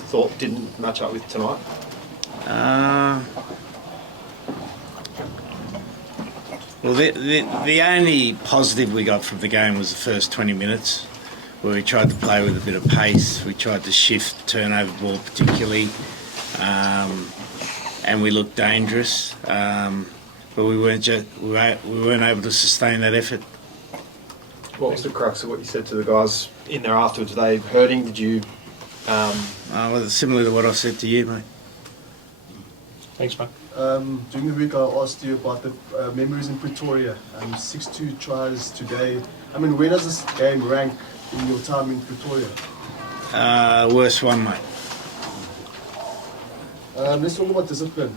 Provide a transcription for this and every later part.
thought didn't match up with tonight? Well, the only positive we got from the game was the first 20 minutes, where we tried to play with a bit of pace. We tried to shift turnover ball particularly, and we looked dangerous. But we weren't able to sustain that effort. What was the crux of what you said to the guys in there afterwards? Were they hurting? Did you? Well, similar to what I said to you, mate. Thanks, mate. During the week, I asked you about the memories in Pretoria. 6-2 tries today. I mean, where does this game rank in your time in Pretoria? Worst one, mate. Let's talk about discipline.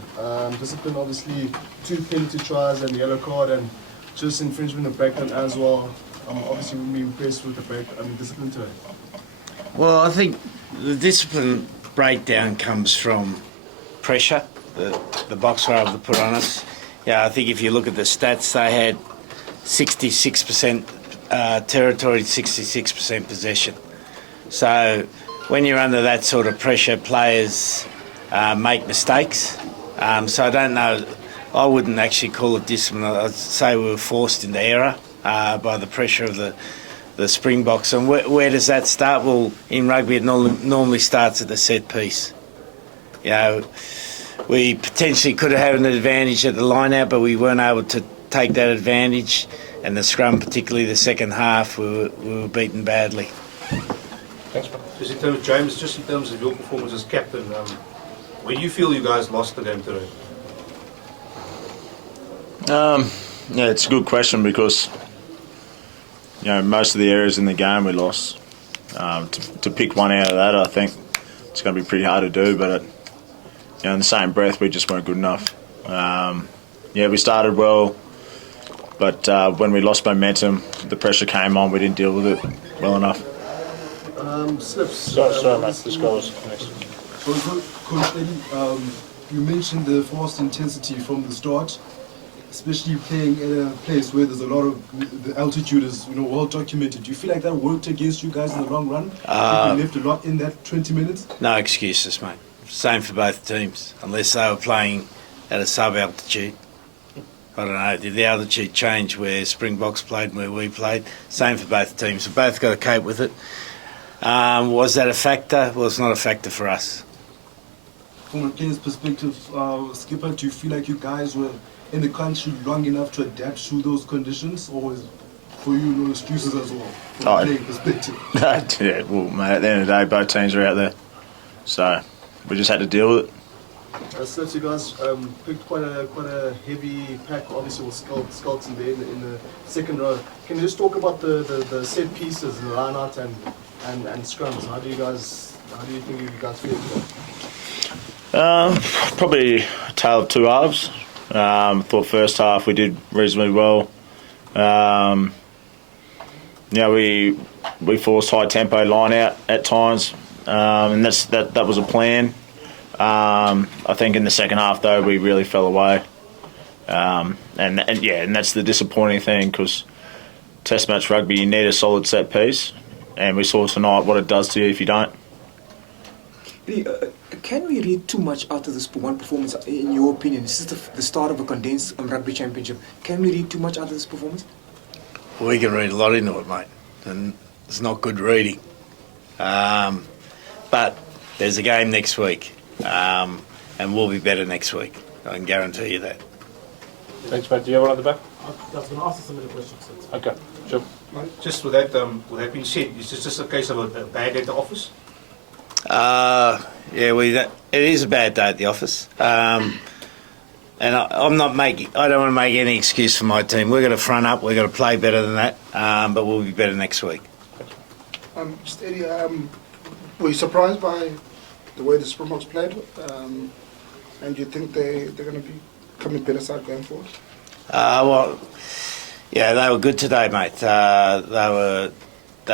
Discipline, obviously, 2 penalty tries and the yellow card, and just infringement of breakdown as well. Obviously, we'll be impressed with the discipline today. Well, I think the discipline breakdown comes from pressure that the Boks were able to put on us. Yeah, I think if you look at the stats, they had 66% territory, 66% possession. So when you're under that sort of pressure, players make mistakes. So I don't know, I wouldn't actually call it discipline. I'd say we were forced into error by the pressure of the Springboks. And where does that start? Well, in rugby it normally starts at the set piece. You know, we potentially could have had an advantage at the line out, but we weren't able to take that advantage. And the scrum, particularly the second half, we were beaten badly. Thanks, mate. Just in terms of James, just in terms of your performance as captain, where do you feel you guys lost the game today? Yeah, it's a good question because most of the areas in the game we lost. To pick one out of that, I think it's going to be pretty hard to do. But in the same breath, we just weren't good enough. We started well, but when we lost momentum, the pressure came on. We didn't deal with it well enough. Slips. Sorry, mate. This goes next. So, Coach Eddie, you mentioned the forced intensity from the start, especially playing at a place where there's a lot of the altitude is well documented. Do you feel like that worked against you guys in the long run? You left a lot in that 20 minutes. No excuses, mate. Same for both teams, unless they were playing at a sub-altitude. I don't know, did the altitude change where Springboks played and where we played? Same for both teams. We've both got to cope with it. Was that a factor? Well, it's not a factor for us. From a player's perspective, Skipper, do you feel like you guys were in the country long enough to adapt to those conditions, or is for you no excuses as well from a playing perspective? Yeah, well, mate, at the end of the day, both teams are out there. So we just had to deal with it. Slips, you guys picked quite a heavy pack, obviously with Skulks in there in the second row. Can you just talk about the set pieces, the line out and scrums? How do you think you guys feel today? Probably a tale of two halves. Thought first half we did reasonably well. We forced high tempo line out at times, and that was a plan. I think in the second half though we really fell away, and that's the disappointing thing, because Test match rugby you need a solid set piece, and we saw tonight what it does to you if you don't. Can we read too much out of this one performance, in your opinion? This is the start of a condensed rugby championship. Can we read too much out of this performance? We can read a lot into it, mate, and it's not good reading. But there's a game next week, and we'll be better next week. I can guarantee you that. Thanks, mate. Do you have one at the back? I was going to ask some of the questions. Okay, sure. Just with that being said, is this just a case of a bad day at the office? It is a bad day at the office. And I don't want to make any excuse for my team. We're going to front up, we're going to play better than that, but we'll be better next week. Just Eddie, were you surprised by the way the Springboks played? And do you think they're going to be coming better side going forward? They were good today, mate. They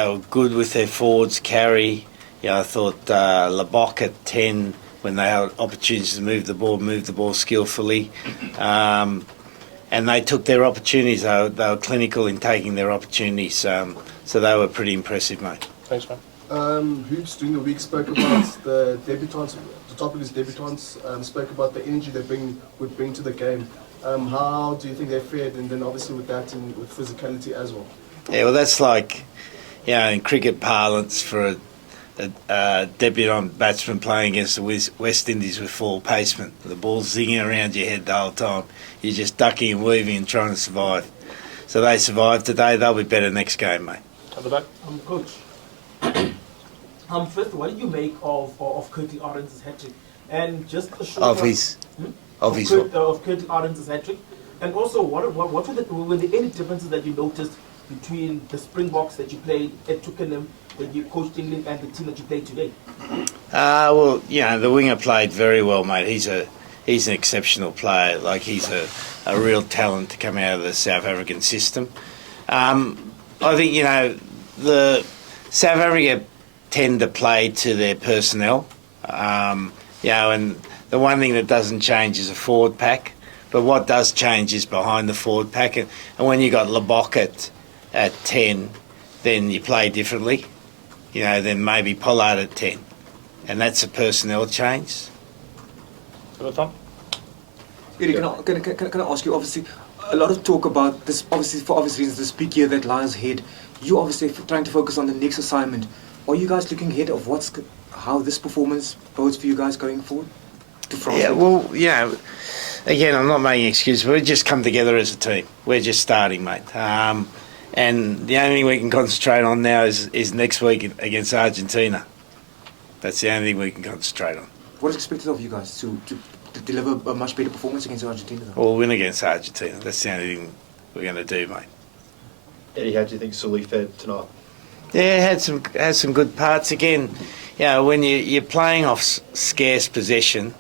were good with their forwards carry. I thought Labok at 10, when they had opportunities to move the ball skillfully. And they took their opportunities. They were clinical in taking their opportunities. So they were pretty impressive, mate. Thanks, mate. Hoops during the week spoke about the debutants, the top of his debutants, spoke about the energy they would bring to the game. How do you think they fared? And then obviously with that and with physicality as well. Yeah, well, that's like, you know, in cricket parlance for a debutant batsman playing against the West Indies with full pacement. The ball's zinging around your head the whole time. You're just ducking and weaving and trying to survive. So they survived today. They'll be better next game, mate. At the back. Coach, first, what did you make of Curtly Arendt's hat-trick? And just a short of Curtly Arendt's hat-trick. And also, what were there any differences that you noticed between the Springboks that you played at Twickenham, that you coached England, and the team that you played today? Well, you know, the winger played very well, mate. He's an exceptional player. Like, he's a real talent to come out of the South African system. I think, you know, the South Africa tend to play to their personnel. You know, and the one thing that doesn't change is a forward pack. But what does change is behind the forward pack. And when you got Lebok at 10, then you play differently. You know, then maybe Pollard at 10. And that's a personnel change. To the top. Eddie, can I ask you, obviously, a lot of talk about this, obviously, for obvious reasons, this big year that lies ahead. You obviously trying to focus on the next assignment. Are you guys looking ahead of how this performance bodes for you guys going forward to France? Yeah, well, you know, again, I'm not making excuses. We've just come together as a team. We're just starting, mate. And the only thing we can concentrate on now is next week against Argentina. That's the only thing we can concentrate on. What is expected of you guys to deliver a much better performance against Argentina? We'll win against Argentina. That's the only thing we're going to do, mate. Eddie, how do you think Sully fared tonight? Yeah, had some good parts. Again, you know, when you're playing off scarce possession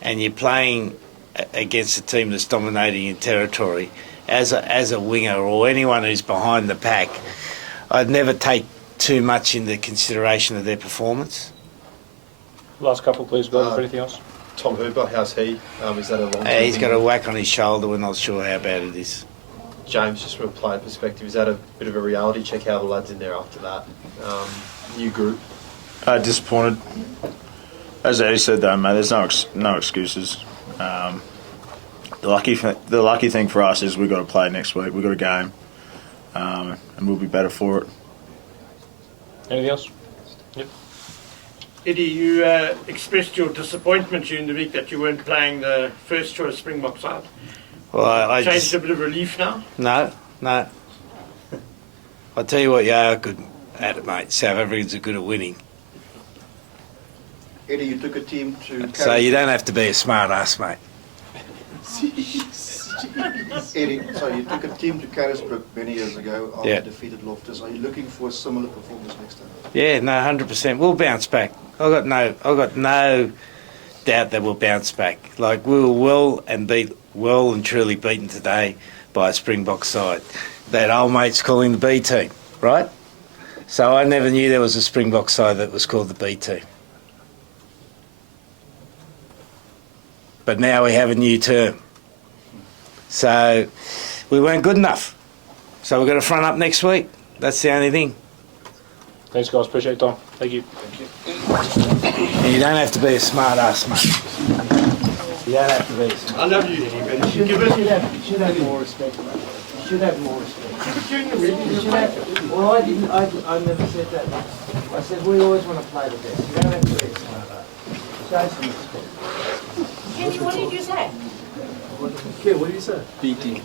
and you're playing against a team that's dominating in territory, as a winger or anyone who's behind the pack, I'd never take too much into consideration of their performance. Last couple, please, guys. Anything else? Tom Hooper, how's he? Is that a long? He's got a whack on his shoulder. We're not sure how bad it is. James, just from a player perspective, is that a bit of a reality check? How the lads in there after that new group? Disappointed. As Eddie said, though, mate, there's no excuses. The lucky thing for us is we've got to play next week. We've got a game, and we'll be better for it. Anything else? Yep. Eddie, you expressed your disappointment during the week that you weren't playing the first choice Springbok side. Well, I Changed just, a bit of relief now? No. I'll tell you what, you are good at it, mate. South Africans are good at winning. Eddie, you took a team to... So you don't have to be a smart ass, mate. Eddie, so you took a team to Carisbrooke many years ago after Yeah. defeated Loftus. Are you looking for a similar performance next time? Yeah, no, 100%. We'll bounce back. I've got no doubt that we'll bounce back. Like, we were well and truly beaten today by a Springbok side. That old mate's calling the B team, right? So I never knew there was a Springbok side that was called the B team. But now we have a new term. So we weren't good enough. So we've got to front up next week. That's the only thing. Thanks, guys. Appreciate your time. Thank you. And you don't have to be a smart ass, mate. You don't have to be a smart. I love you, Eddie, but You should have more respect, mate. You should have more respect. You should have, well, I never said that. I said we always want to play the best. You don't have to be a smart ass. Show some respect. Kenny, what did you say? Okay, what do you say? BT.